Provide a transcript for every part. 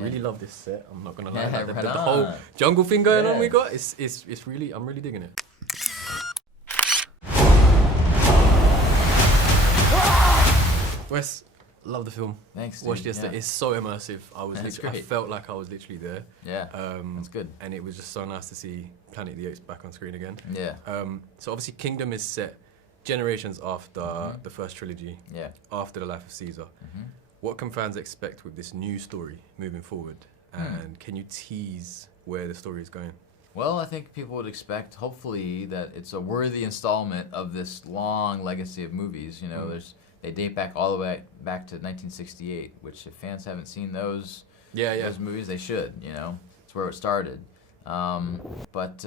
really love this set. I'm not gonna lie. Yeah, Like, right the on. whole jungle thing going on Yeah. we got, it's really, I'm really digging it. Wes, love the film. Thanks, dude. Watched yesterday. Yeah. It's so immersive. I great. felt like I was literally there. Yeah, that's good. And it was just so nice to see Planet of the Apes back on screen again. Yeah. So obviously Kingdom is set generations after the first trilogy, Yeah. after the life of Caesar. What can fans expect with this new story moving forward? And can you tease where the story is going? Well, I think people would expect, hopefully, that it's a worthy installment of this long legacy of movies. You know, they date back all the way back to 1968, which if fans haven't seen those movies, they should. You know, it's where it started. But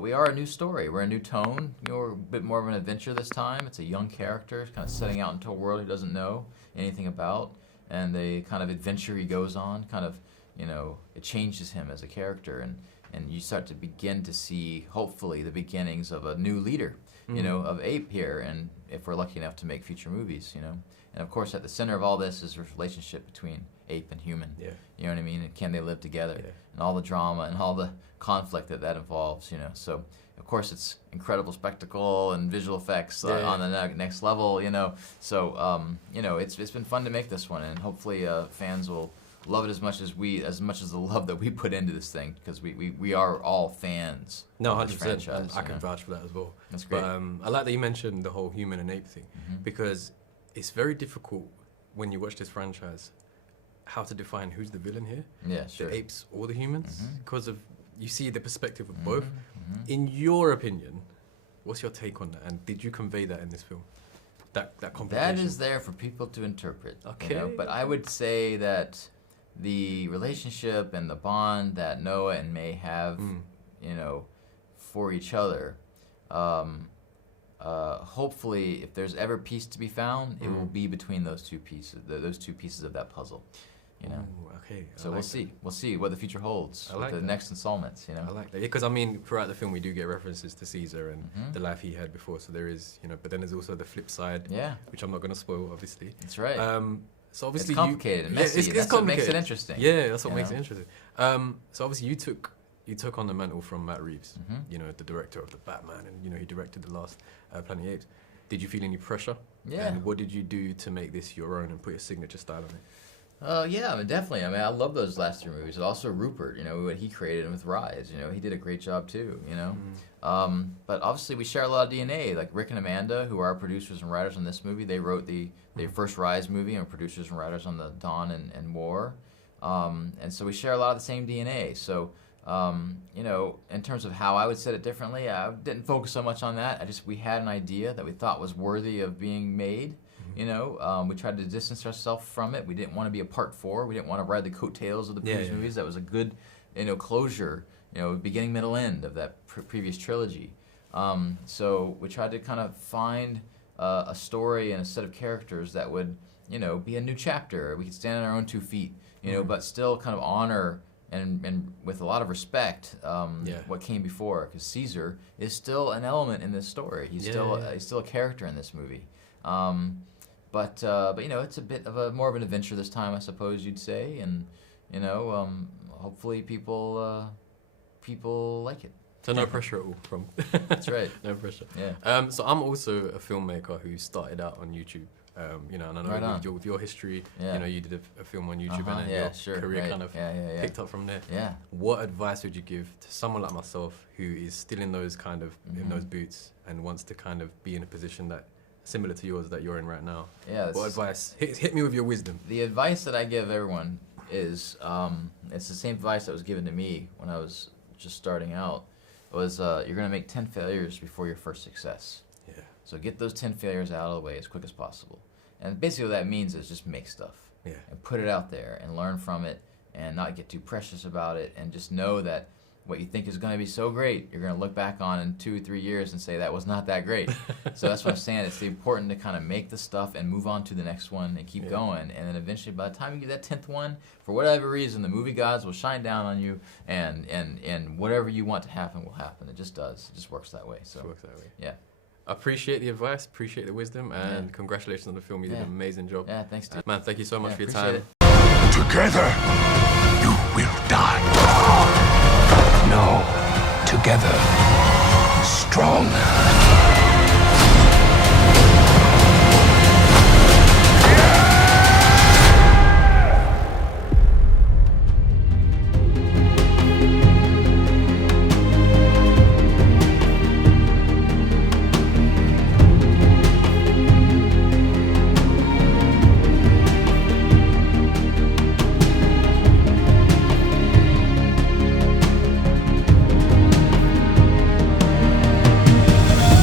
we are a new story. We're a new tone. You know, we're a bit more of an adventure this time. It's a young character, kind of setting out into a world he doesn't know anything about, and the kind of adventure he goes on, kind of, you know, it changes him as a character, and you start to begin to see, hopefully, the beginnings of a new leader, you know, of Ape here, and if we're lucky enough to make future movies, you know. And of course, at the center of all this is the relationship between ape and human. Yeah. You know what I mean? And can they live together? Yeah. And all the drama and all the conflict that involves, you know. So, of course, it's incredible spectacle and visual effects on the next level, you know. So, you know, it's been fun to make this one, and hopefully fans will love it as much as the love that we put into this thing, because we are all fans. No, of this 100%. franchise, I you can know. vouch for that as well. That's great. But I like that you mentioned the whole human and ape thing, because it's very difficult when you watch this franchise how to define who's the villain here, Yeah, sure. the apes or the humans, because of you see the perspective of both. In your opinion, what's your take on that, and did you convey that in this film? That complication. That is there for people to interpret. Okay. You know? But I would say that the relationship and the bond that Noah and May have, you know, for each other, hopefully, if there's ever peace to be found, it will be between those two pieces of that puzzle. You know. Ooh, okay. So we'll see. We'll see what the future holds with the next installments. You know. I like that, because I mean, throughout the film we do get references to Caesar and the life he had before. So there is, you know, but then there's also the flip side, which I'm not going to spoil, obviously. That's right. So obviously it's complicated and messy. It's that's complicated. what makes it interesting. Yeah, that's what makes it interesting. So obviously you took on the mantle from Matt Reeves, you know, the director of the Batman, and you know he directed the last Planet of the Apes. Did you feel any pressure? Yeah. And what did you do to make this your own and put your signature style on it? Yeah, I mean, definitely. I mean, I love those last three movies. Also, Rupert, you know, what he created with Rise, you know, he did a great job too, you know. But obviously, we share a lot of DNA. Like Rick and Amanda, who are our producers and writers on this movie, they wrote the first Rise movie and were producers and writers on the Dawn and War. And so we share a lot of the same DNA. So, you know, in terms of how I would set it differently, I didn't focus so much on that. We had an idea that we thought was worthy of being made. You know, we tried to distance ourselves from it. We didn't want to be a part 4. We didn't want to ride the coattails of the previous movies. That was a good, you know, closure, you know, beginning, middle, end of that previous trilogy. So we tried to kind of find a story and a set of characters that would, you know, be a new chapter. We could stand on our own 2 feet, you know, but still kind of honor and with a lot of respect what came before, because Caesar is still an element in this story. He's still a character in this movie. But you know, it's a bit of more of an adventure this time, I suppose you'd say, and you know, hopefully people like it. So no pressure at all from. That's right. No pressure. Yeah. So I'm also a filmmaker who started out on YouTube. You know, and I know with your history, you know, you did a film on YouTube, and then your career kind of picked up from there. Yeah. What advice would you give to someone like myself who is still in those kind of in those boots and wants to kind of be in a position that similar to yours that you're in right now? Yeah. What advice? Hit me with your wisdom. The advice that I give everyone is it's the same advice that was given to me when I was just starting out. It was you're gonna make 10 failures before your first success. Yeah. So get those 10 failures out of the way as quick as possible. And basically what that means is just make stuff. Yeah. And put it out there and learn from it and not get too precious about it, and just know that what you think is going to be so great, you're going to look back on in 2 or 3 years and say that was not that great. So that's what I'm saying. It's important to kind of make the stuff and move on to the next one and keep going. And then eventually, by the time you get that 10th one, for whatever reason, the movie gods will shine down on you, and whatever you want to happen will happen. It just does. It just works that way. So It works that way. Yeah. I appreciate the advice, appreciate the wisdom, and congratulations on the film. You did an amazing job. Yeah, thanks, dude. Man, thank you so much for your appreciate time. it. Together, strong.